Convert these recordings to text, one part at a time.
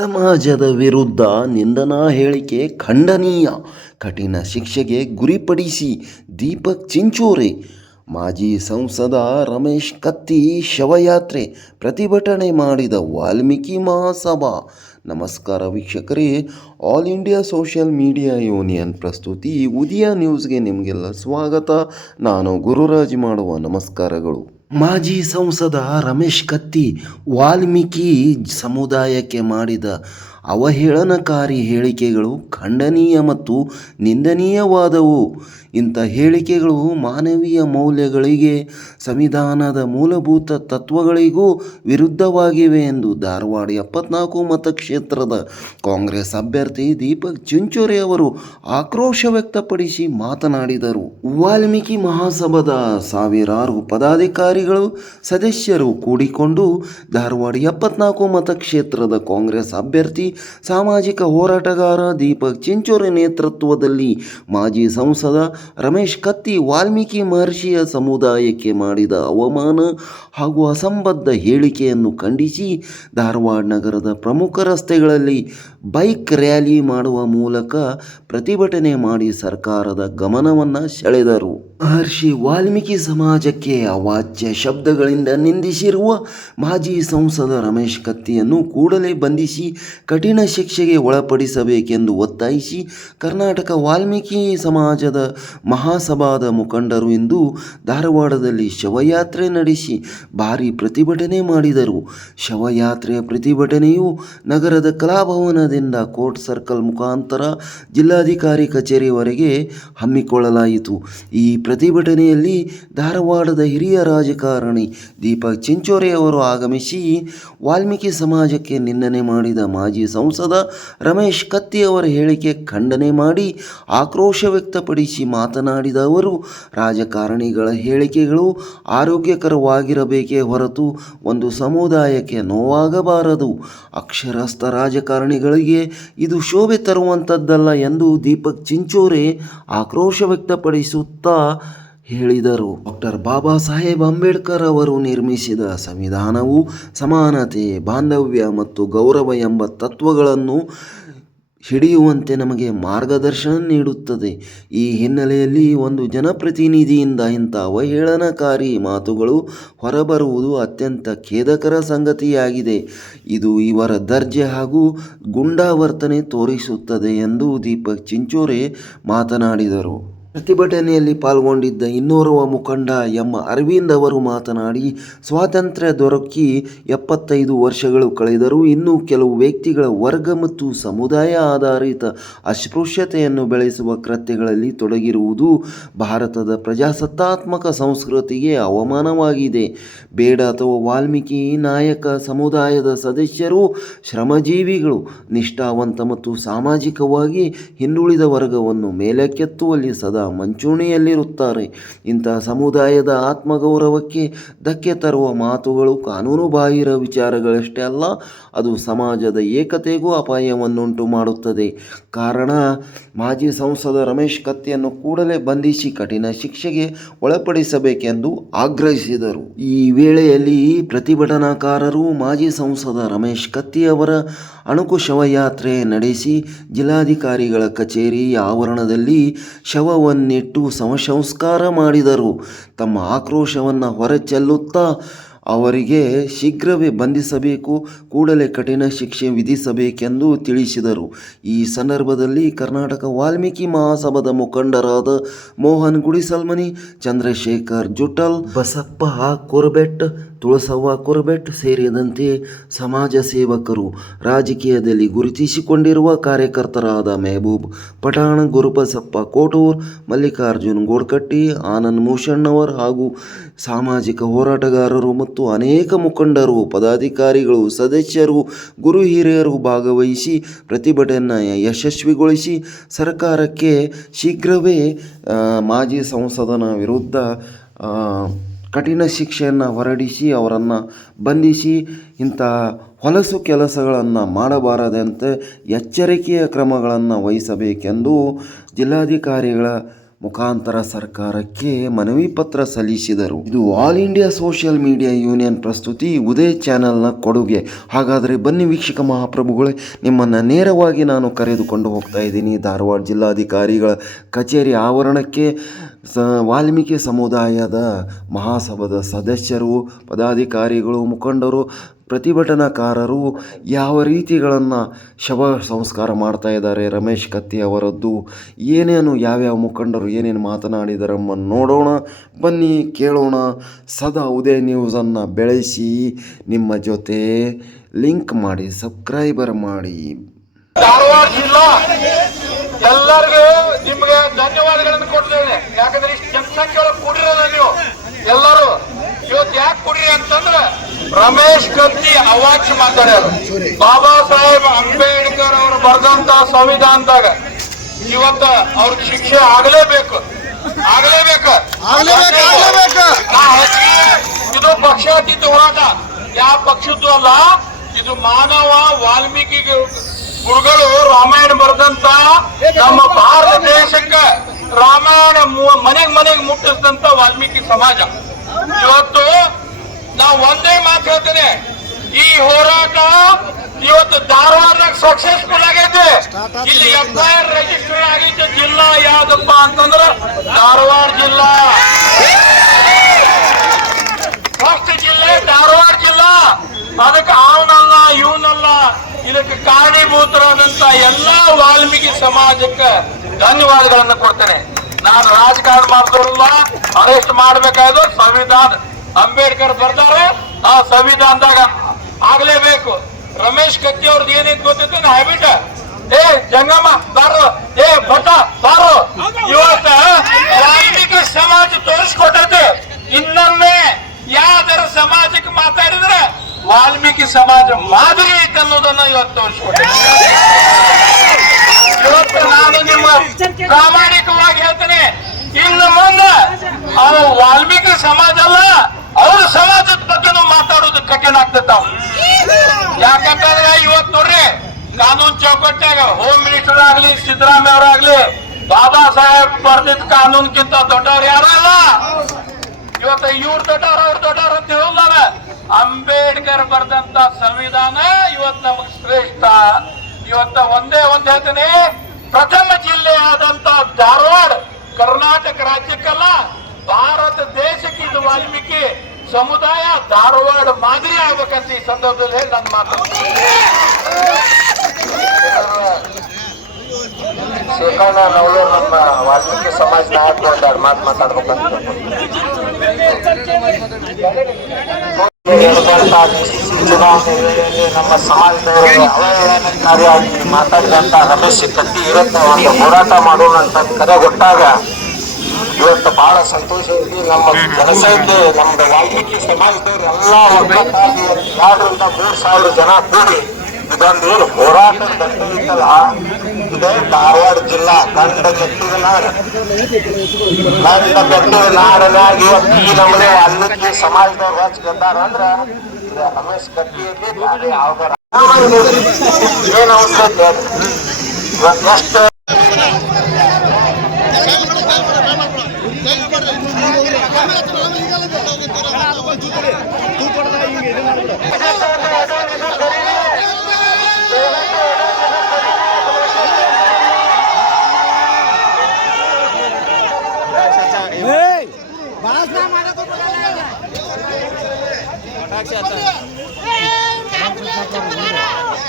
ಸಮಾಜದ ವಿರುದ್ಧ ನಿಂದನಾ ಹೇಳಿಕೆ ಖಂಡನೀಯ. ಕಠಿಣ ಶಿಕ್ಷೆಗೆ ಗುರಿಪಡಿಸಿ ದೀಪಕ್ ಚಿಂಚೋರೆ, ಮಾಜಿ ಸಂಸದ ರಮೇಶ್ ಕತ್ತಿ ಶವಯಾತ್ರೆ ಪ್ರತಿಭಟನೆ ಮಾಡಿದ ವಾಲ್ಮೀಕಿ ಮಹಾಸಭಾ. ನಮಸ್ಕಾರ ವೀಕ್ಷಕರೇ, all India social media union ಪ್ರಸ್ತುತಿ ಉದಯ ನ್ಯೂಸ್ಗೆ ನಿಮಗೆಲ್ಲ ಸ್ವಾಗತ. ನಾನು ಗುರುರಾಜ್ ಮಾಡುವ ನಮಸ್ಕಾರಗಳು. ಮಾಜಿ ಸಂಸದ ರಮೇಶ್ ಕತ್ತಿ ವಾಲ್ಮೀಕಿ ಸಮುದಾಯಕ್ಕೆ ಮಾಡಿದ ಅವಹೇಳನಕಾರಿ ಹೇಳಿಕೆಗಳು ಖಂಡನೀಯ ಮತ್ತು ನಿಂದನೀಯವಾದವು. ಇಂಥ ಹೇಳಿಕೆಗಳು ಮಾನವೀಯ ಮೌಲ್ಯಗಳಿಗೆ, ಸಂವಿಧಾನದ ಮೂಲಭೂತ ತತ್ವಗಳಿಗೂ ವಿರುದ್ಧವಾಗಿವೆ ಎಂದು ಧಾರವಾಡ ಎಪ್ಪತ್ನಾಲ್ಕು ಮತಕ್ಷೇತ್ರದ ಕಾಂಗ್ರೆಸ್ ಅಭ್ಯರ್ಥಿ ದೀಪಕ್ ಚುಂಚೂರಿ ಅವರು ಆಕ್ರೋಶ ವ್ಯಕ್ತಪಡಿಸಿ ಮಾತನಾಡಿದರು. ವಾಲ್ಮೀಕಿ ಮಹಾಸಭಾದ ಸಾವಿರಾರು ಪದಾಧಿಕಾರಿಗಳು, ಸದಸ್ಯರು ಕೂಡಿಕೊಂಡು ಧಾರವಾಡ ಎಪ್ಪತ್ನಾಲ್ಕು ಮತಕ್ಷೇತ್ರದ ಕಾಂಗ್ರೆಸ್ ಅಭ್ಯರ್ಥಿ ಸಾಮಾಜಿಕ ಹೋರಾಟಗಾರ ದೀಪಕ್ ಚಿಂಚೋರಿ ನೇತೃತ್ವದಲ್ಲಿ ಮಾಜಿ ಸಂಸದ ರಮೇಶ್ ಕತ್ತಿ ವಾಲ್ಮೀಕಿ ಮಹರ್ಷಿಯ ಸಮುದಾಯಕ್ಕೆ ಮಾಡಿದ ಅವಮಾನ ಹಾಗೂ ಅಸಂಬದ್ಧ ಹೇಳಿಕೆಯನ್ನು ಖಂಡಿಸಿ ಧಾರವಾಡ ನಗರದ ಪ್ರಮುಖ ರಸ್ತೆಗಳಲ್ಲಿ ಬೈಕ್ ರ್ಯಾಲಿ ಮಾಡುವ ಮೂಲಕ ಪ್ರತಿಭಟನೆ ಮಾಡಿ ಸರ್ಕಾರದ ಗಮನವನ್ನು ಸೆಳೆದರು. ಮಹರ್ಷಿ ವಾಲ್ಮೀಕಿ ಸಮಾಜಕ್ಕೆ ಅವಾಚ್ಯ ಶಬ್ದಗಳಿಂದ ನಿಂದಿಸಿರುವ ಮಾಜಿ ಸಂಸದ ರಮೇಶ್ ಕತ್ತಿಯನ್ನು ಕೂಡಲೇ ಬಂಧಿಸಿ ಕಠಿಣ ಶಿಕ್ಷೆಗೆ ಒಳಪಡಿಸಬೇಕೆಂದು ಒತ್ತಾಯಿಸಿ ಕರ್ನಾಟಕ ವಾಲ್ಮೀಕಿ ಸಮಾಜದ ಮಹಾಸಭಾದ ಮುಖಂಡರು ಇಂದು ಧಾರವಾಡದಲ್ಲಿ ಶವಯಾತ್ರೆ ನಡೆಸಿ ಭಾರೀ ಪ್ರತಿಭಟನೆ ಮಾಡಿದರು. ಶವಯಾತ್ರೆಯ ಪ್ರತಿಭಟನೆಯು ನಗರದ ಕಲಾಭವನದಿಂದ ಕೋರ್ಟ್ ಸರ್ಕಲ್ ಮುಖಾಂತರ ಜಿಲ್ಲಾಧಿಕಾರಿ ಕಚೇರಿವರೆಗೆ ಹಮ್ಮಿಕೊಳ್ಳಲಾಯಿತು. ಈ ಪ್ರತಿಭಟನೆಯಲ್ಲಿ ಧಾರವಾಡದ ಹಿರಿಯ ರಾಜಕಾರಣಿ ದೀಪಕ್ ಚಿಂಚೋರೆ ಅವರು ಆಗಮಿಸಿ ವಾಲ್ಮೀಕಿ ಸಮಾಜಕ್ಕೆ ನಿಂದನೆ ಮಾಡಿದ ಮಾಜಿ ಸಂಸದ ರಮೇಶ್ ಕತ್ತಿ ಅವರ ಹೇಳಿಕೆ ಖಂಡನೆ ಮಾಡಿ ಆಕ್ರೋಶ ವ್ಯಕ್ತಪಡಿಸಿ ಮಾತನಾಡಿದ ಅವರು, ರಾಜಕಾರಣಿಗಳ ಹೇಳಿಕೆಗಳು ಆರೋಗ್ಯಕರವಾಗಿರಬೇಕೇ ಹೊರತು ಒಂದು ಸಮುದಾಯಕ್ಕೆ ನೋವಾಗಬಾರದು. ಅಕ್ಷರಸ್ಥ ರಾಜಕಾರಣಿಗಳಿಗೆ ಇದು ಶೋಭೆ ತರುವಂಥದ್ದಲ್ಲ ಎಂದು ದೀಪಕ್ ಚಿಂಚೋರೆ ಆಕ್ರೋಶ ವ್ಯಕ್ತಪಡಿಸುತ್ತಾ ಹೇಳಿದರು. ಡಾಕ್ಟರ್ ಬಾಬಾ ಸಾಹೇಬ್ ಅಂಬೇಡ್ಕರ್ ಅವರು ನಿರ್ಮಿಸಿದ ಸಂವಿಧಾನವು ಸಮಾನತೆ, ಬಾಂಧವ್ಯ ಮತ್ತು ಗೌರವ ಎಂಬ ತತ್ವಗಳನ್ನು ಹಿಡಿಯುವಂತೆ ನಮಗೆ ಮಾರ್ಗದರ್ಶನ ನೀಡುತ್ತದೆ. ಈ ಹಿನ್ನೆಲೆಯಲ್ಲಿ ಒಂದು ಜನಪ್ರತಿನಿಧಿಯಿಂದ ಇಂಥ ಅವಹೇಳನಕಾರಿ ಮಾತುಗಳು ಹೊರಬರುವುದು ಅತ್ಯಂತ ಖೇದಕರ ಸಂಗತಿಯಾಗಿದೆ. ಇದು ಇವರ ದರ್ಜೆ ಹಾಗೂ ಗುಂಡಾವರ್ತನೆ ತೋರಿಸುತ್ತದೆ ಎಂದು ದೀಪಕ್ ಚಿಂಚೋರೆ ಮಾತನಾಡಿದರು. ಪ್ರತಿಭಟನೆಯಲ್ಲಿ ಪಾಲ್ಗೊಂಡಿದ್ದ ಇನ್ನೋರ್ವ ಮುಖಂಡ ಎಂ. ಅರವಿಂದ್ ಅವರು ಮಾತನಾಡಿ, ಸ್ವಾತಂತ್ರ್ಯ ದೊರಕಿ ಎಪ್ಪತ್ತೈದು ವರ್ಷಗಳು ಕಳೆದರೂ ಇನ್ನೂ ಕೆಲವು ವ್ಯಕ್ತಿಗಳ ವರ್ಗ ಮತ್ತು ಸಮುದಾಯ ಆಧಾರಿತ ಅಸ್ಪೃಶ್ಯತೆಯನ್ನು ಬೆಳೆಸುವ ಕೃತ್ಯಗಳಲ್ಲಿ ತೊಡಗಿರುವುದು ಭಾರತದ ಪ್ರಜಾಸತ್ತಾತ್ಮಕ ಸಂಸ್ಕೃತಿಗೆ ಅವಮಾನವಾಗಿದೆ. ಬೇಡ ಅಥವಾ ವಾಲ್ಮೀಕಿ ನಾಯಕ ಸಮುದಾಯದ ಸದಸ್ಯರು ಶ್ರಮಜೀವಿಗಳು, ನಿಷ್ಠಾವಂತ ಮತ್ತು ಸಾಮಾಜಿಕವಾಗಿ ಹಿಂದುಳಿದ ವರ್ಗವನ್ನು ಮೇಲಕ್ಕೆತ್ತುವಲ್ಲಿ ಸದಾ ಮಂಚೂಣಿಯಲ್ಲಿರುತ್ತಾರೆ. ಇಂತಹ ಸಮುದಾಯದ ಆತ್ಮಗೌರವಕ್ಕೆ ಧಕ್ಕೆ ತರುವ ಮಾತುಗಳು ಕಾನೂನುಬಾಹಿರ ವಿಚಾರಗಳಷ್ಟೇ ಅಲ್ಲ, ಅದು ಸಮಾಜದ ಏಕತೆಗೂ ಅಪಾಯವನ್ನುಂಟು ಮಾಡುತ್ತದೆ. ಕಾರಣ, ಮಾಜಿ ಸಂಸದ ರಮೇಶ್ ಕತ್ತಿಯನ್ನು ಕೂಡಲೇ ಬಂಧಿಸಿ ಕಠಿಣ ಶಿಕ್ಷೆಗೆ ಒಳಪಡಿಸಬೇಕೆಂದು ಆಗ್ರಹಿಸಿದರು. ಈ ವೇಳೆಯಲ್ಲಿ ಪ್ರತಿಭಟನಾಕಾರರು ಮಾಜಿ ಸಂಸದ ರಮೇಶ್ ಕತ್ತಿ ಅವರ ಅಣುಕು ಶವಯಾತ್ರೆ ನಡೆಸಿ ಜಿಲ್ಲಾಧಿಕಾರಿಗಳ ಕಚೇರಿ ಆವರಣದಲ್ಲಿ ಶವವನ್ನಿಟ್ಟು ಶವಸಂಸ್ಕಾರ ಮಾಡಿದರು. ತಮ್ಮ ಆಕ್ರೋಶವನ್ನು ಹೊರಚೆಲ್ಲುತ್ತಾ ಅವರಿಗೆ ಶೀಘ್ರವೇ ಬಂಧಿಸಬೇಕು, ಕೂಡಲೇ ಕಠಿಣ ಶಿಕ್ಷೆ ವಿಧಿಸಬೇಕೆಂದು ತಿಳಿಸಿದರು. ಈ ಸಂದರ್ಭದಲ್ಲಿ ಕರ್ನಾಟಕ ವಾಲ್ಮೀಕಿ ಮಹಾಸಭಾದ ಮುಖಂಡರಾದ ಮೋಹನ್ ಗುಡಿಸಲ್ಮನಿ, ಚಂದ್ರಶೇಖರ್ ಜುಟಲ್ ಬಸಪ್ಪ ಕುರ್ಬೆಟ್ ತುಳಸವ್ವ ಕುರ್ಬೆಟ್ ಸೇರಿದಂತೆ ಸಮಾಜ ಸೇವಕರು ರಾಜಕೀಯದಲ್ಲಿ ಗುರುತಿಸಿಕೊಂಡಿರುವ ಕಾರ್ಯಕರ್ತರಾದ ಮೆಹಬೂಬ್ ಪಠಾಣ್, ಗುರುಬಸಪ್ಪ ಕೋಟೂರ್, ಮಲ್ಲಿಕಾರ್ಜುನ್ ಗೋಡ್ಕಟ್ಟಿ, ಆನಂದ್ ಮೂಷಣ್ಣವರ್ ಹಾಗೂ ಸಾಮಾಜಿಕ ಹೋರಾಟಗಾರರು ಮತ್ತು ಅನೇಕ ಮುಖಂಡರು, ಪದಾಧಿಕಾರಿಗಳು, ಸದಸ್ಯರು, ಗುರು ಹಿರಿಯರು ಭಾಗವಹಿಸಿ ಪ್ರತಿಭಟನೆ ಯಶಸ್ವಿಗೊಳಿಸಿ ಸರ್ಕಾರಕ್ಕೆ ಶೀಘ್ರವೇ ಮಾಜಿ ಸಂಸದನ ವಿರುದ್ಧ ಕಠಿಣ ಶಿಕ್ಷೆಯನ್ನು ಹೊರಡಿಸಿ ಅವರನ್ನು ಬಂಧಿಸಿ ಇಂತಹ ಹೊಲಸು ಕೆಲಸಗಳನ್ನು ಮಾಡಬಾರದಂತೆ ಎಚ್ಚರಿಕೆಯ ಕ್ರಮಗಳನ್ನು ವಹಿಸಬೇಕೆಂದು ಜಿಲ್ಲಾಧಿಕಾರಿಗಳ ಮುಖಾಂತರ ಸರ್ಕಾರಕ್ಕೆ ಮನವಿ ಪತ್ರ ಸಲ್ಲಿಸಿದರು. ಇದು all India social media union ಪ್ರಸ್ತುತಿ ಉದಯ ಚಾನೆಲ್ನ ಕೊಡುಗೆ. ಹಾಗಾದರೆ ಬನ್ನಿ ವೀಕ್ಷಕ ಮಹಾಪ್ರಭುಗಳೇ, ನಿಮ್ಮನ್ನು ನೇರವಾಗಿ ನಾನು ಕರೆದುಕೊಂಡು ಹೋಗ್ತಾ ಇದ್ದೀನಿ. ಧಾರವಾಡ ಜಿಲ್ಲಾಧಿಕಾರಿಗಳ ಕಚೇರಿ ಆವರಣಕ್ಕೆ ಸ, ವಾಲ್ಮೀಕಿ ಸಮುದಾಯದ ಮಹಾಸಭಾದ ಸದಸ್ಯರು, ಪದಾಧಿಕಾರಿಗಳು, ಮುಖಂಡರು ಪ್ರತಿಭಟನಾಕಾರರು ಯಾವ ರೀತಿಗಳನ್ನು ಶವ ಸಂಸ್ಕಾರ ಮಾಡ್ತಾ ಇದ್ದಾರೆ? ರಮೇಶ್ ಕತ್ತಿ ಅವರದ್ದು ಏನೇನು ಯಾವ್ಯಾವ ಮುಖಂಡರು ಏನೇನು ಮಾತನಾಡಿದ್ದಾರೆ ನೋಡೋಣ. ಬನ್ನಿ ಕೇಳೋಣ. ಸದಾ ಉದಯ ನ್ಯೂಸನ್ನು ಬೆಳೆಸಿ ನಿಮ್ಮ ಜೊತೆ ಲಿಂಕ್ ಮಾಡಿ, ಸಬ್ಸ್ಕ್ರೈಬರ್ ಮಾಡಿ. ಎಲ್ಲರಿಗೂ ನಿಮಗೆ ಧನ್ಯವಾದಗಳನ್ನು ಕೊಡ್ತೇವೆ ಯಾಕಂದ್ರೆ ಇಷ್ಟು ಜನಸಂಖ್ಯೆ ಒಳಗೆ ಕೂಡಿರಲ್ಲ ನೀವು ಎಲ್ಲರೂ ಇವತ್ತು ಯಾಕೆ ಕೂಡಿರಿ ಅಂತಂದ್ರೆ ರಮೇಶ್ ಕತ್ತಿ ಅವಾಚ್ಯ ಮಾತಾಡ್ಯಾರ. ಬಾಬಾ ಸಾಹೇಬ್ ಅಂಬೇಡ್ಕರ್ ಅವರು ಬರೆದಂತ ಸಂವಿಧಾನದಾಗ ಇವತ್ತ ಅವ್ರಿಗೆ ಶಿಕ್ಷೆ ಆಗಲೇಬೇಕು. ಆಗಲೇಬೇಕು. ಇದು ಪಕ್ಷಾತೀತ ಹೋರಾಟ. ಯಾವ ಪಕ್ಷದ್ದು ಅಲ್ಲ ಇದು ಮಾನವ ವಾಲ್ಮೀಕಿ ಗುರುಗಳು ರಾಮಾಯಣ ಬರೆದಂತ ನಮ್ಮ ಭಾರತ ದೇಶಕ್ಕೆ ರಾಮಾಯಣ ಮನೆಗ್ ಮನೆಗ್ ಮನೆಗೆ ಮುಟ್ಟಿಸಿದಂತ ವಾಲ್ಮೀಕಿ ಸಮಾಜ. ಇವತ್ತು ನಾವು ಒಂದೇ ಮಾತು ಹೇಳ್ತೇನೆ. ಈ ಹೋರಾಟ ಇವತ್ತು ಧಾರವಾಡದಾಗ ಸಕ್ಸಸ್ಫುಲ್ ಆಗೈತೆ. ಇಲ್ಲಿ ಎಫ್ಐಆರ್ ರಿಜಿಸ್ಟರ್ ಆಗೈತೆ ಜಿಲ್ಲಾ ಯಾವ್ದಪ್ಪ ಅಂತಂದ್ರ ಧಾರವಾಡ ಜಿಲ್ಲಾ. ಫಸ್ಟ್ ಜಿಲ್ಲೆ ಧಾರವಾಡ ಜಿಲ್ಲಾ. ಅದಕ್ಕೆ ಅವನಲ್ಲ ಇವನಲ್ಲ ಇದಕ್ಕೆ ಕಾರಣೀಭೂತರಾದಂತ ಎಲ್ಲಾ ವಾಲ್ಮೀಕಿ ಸಮಾಜಕ್ಕೆ ಧನ್ಯವಾದಗಳನ್ನು ಕೊಡ್ತೇನೆ. ನಾನು ರಾಜಕಾರಣ ಮಾಡಿದವರಲ್ಲ ಅರೆಸ್ಟ್ ಮಾಡ್ಬೇಕಾದ್ರು ಸಂವಿಧಾನ ಅಂಬೇಡ್ಕರ್ ಬರ್ದಾರ, ಆ ಸಂವಿಧಾನದಾಗ ಆಗ್ಲೇಬೇಕು. ರಮೇಶ್ ಕತ್ತಿ ಅವ್ರದ್ದು ಏನೇನ್ ಗೊತ್ತಿತ್ತು ಹ್ಯಾಬಿಟ್ ಏ, ಜಂಗಮ್ಮ, ಬಾರು. ಏ, ಭಟ್ಟ, ಬಾರು. ಇವತ್ತ ವಾಲ್ಮೀಕಿ ಸಮಾಜ ತೋರಿಸ್ಕೊಟ್ಟೈತೆ ಇನ್ನೊಮ್ಮೆ ಯಾವ್ದಾರ ಸಮಾಜಕ್ಕೆ ಮಾತಾಡಿದ್ರೆ ವಾಲ್ಮೀಕಿ ಸಮಾಜ ಮಾದರಿ ಐತೆ ಅನ್ನೋದನ್ನ ಇವತ್ತು ತೋರಿಸ್ಕೊಟ್ಟೈತೆ ಇವತ್ತು ನಾನು ನಿಮ್ಮ ಪ್ರಾಮಾಣಿಕವಾಗಿ ಹೇಳ್ತೇನೆ, ಇನ್ನು ಮುಂದೆ ಅವು ವಾಲ್ಮೀಕಿ ಸಮಾಜ ಅಲ್ಲ. ಅವ್ರ ಸಮಾಜದ ಬಗ್ಗೆನೂ ಮಾತಾಡೋದು ಕಠಿಣ ಆಗ್ತದ ಯಾಕಂತಂದ್ರೆ ಇವತ್ತು ನೋಡ್ರಿ, ಕಾನೂನು ಚೌಕಟ್ಟಾಗ ಹೋಮ್ ಮಿನಿಸ್ಟರ್ ಆಗ್ಲಿ, ಸಿದ್ದರಾಮಯ್ಯ ಅವರಾಗ್ಲಿ, ಬಾಬಾ ಸಾಹೇಬ್ ಬರ್ದಿದ್ ಕಾನೂನ್ಗಿಂತ ದೊಡ್ಡವ್ರು ಯಾರು ಅಲ್ಲ ಇವತ್ತು ಇವ್ರು ದೊಡ್ಡವ್ರು, ಅವ್ರು ದೊಡ್ಡವ್ರು ಅಂತ ಹೇಳಲ್ಲ ಅಂಬೇಡ್ಕರ್ ಬರ್ದಂತ ಸಂವಿಧಾನ ಇವತ್ತು ನಮಗ್ ಶ್ರೇಷ್ಠ. ಇವತ್ತ ಒಂದೇ ಒಂದ್ ಹೇಳ್ತೀನಿ, ಪ್ರಥಮ ಜಿಲ್ಲೆ ಆದಂತ ಧಾರವಾಡ ಕರ್ನಾಟಕ ರಾಜ್ಯಕ್ಕಲ್ಲ ಭಾರತ ದೇಶಕ್ಕೆ ಇದು ವಾಲ್ಮೀಕಿ. ಸಮುದಾಯ ಧಾರವಾಡ ಮಾದರಿ ಆಗ್ಬೇಕಂತ ಈ ಸಂದರ್ಭದಲ್ಲಿ ಹೇಳಿ ನನ್ನ ಮಾತು. ಶೇಖರಣ್ಣ ನವಲು ನಮ್ಮ ವಾಲ್ಮೀಕಿ ಸಮಾಜ ನಾಯಕರು ಮಾತು ಮಾತಾಡ್ಬೇಕಂತ ನಮ್ಮ ಸಮಾಜದವರು ಅವಹೇಳನಕಾರಿಯಾಗಿ ಮಾತಾಡಿದಂತ ರಮೇಶ್ ಕತ್ತಿ ಇವತ್ತು ಒಂದು ಹೋರಾಟ ಮಾಡೋಣ ಅಂತ ಕರೆ ಕೊಟ್ಟಾಗ ಇವತ್ತು ಬಹಳ ಸಂತೋಷ ಇದೆ. ನಮ್ಮ ಜನಸಂಖ್ಯೆ ನಮ್ದು ವಾಲ್ಮೀಕಿ ಸಮಾಜದವ್ರು ಎಲ್ಲ ಒಗ್ಗಟ್ಟಾಗಿ ಎರಡರಿಂದ ಮೂರ್ ಸಾವಿರ ಜನ ಕೂಡಿ ಇದೊಂದು ಏನು ಹೋರಾಟ ಇದೇ ಧಾರವಾಡ ಜಿಲ್ಲಾ ಕಂಡ ಮೆಟ್ಟಿದ ನಾಡು. ಕಂಡ ಮೆಟ್ಟಿದ ನಾಡನಾಗಿ ಇವತ್ತು ಈ ನಮ್ಮನೆ ವಾಲ್ಮೀಕಿ ಸಮಾಜದವ್ರು ಗೆದ್ದಾರ ಅಂದ್ರ ರಮೇಶ್ ಕಟ್ಟಿಯಲ್ಲಿ ಯಾವ್ದಾರ ಏನ್ ಇವತ್ತು ಎಷ್ಟು ಅಂಬೇಡ್ಕರ್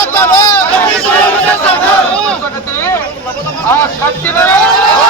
చేస్తాను ఆ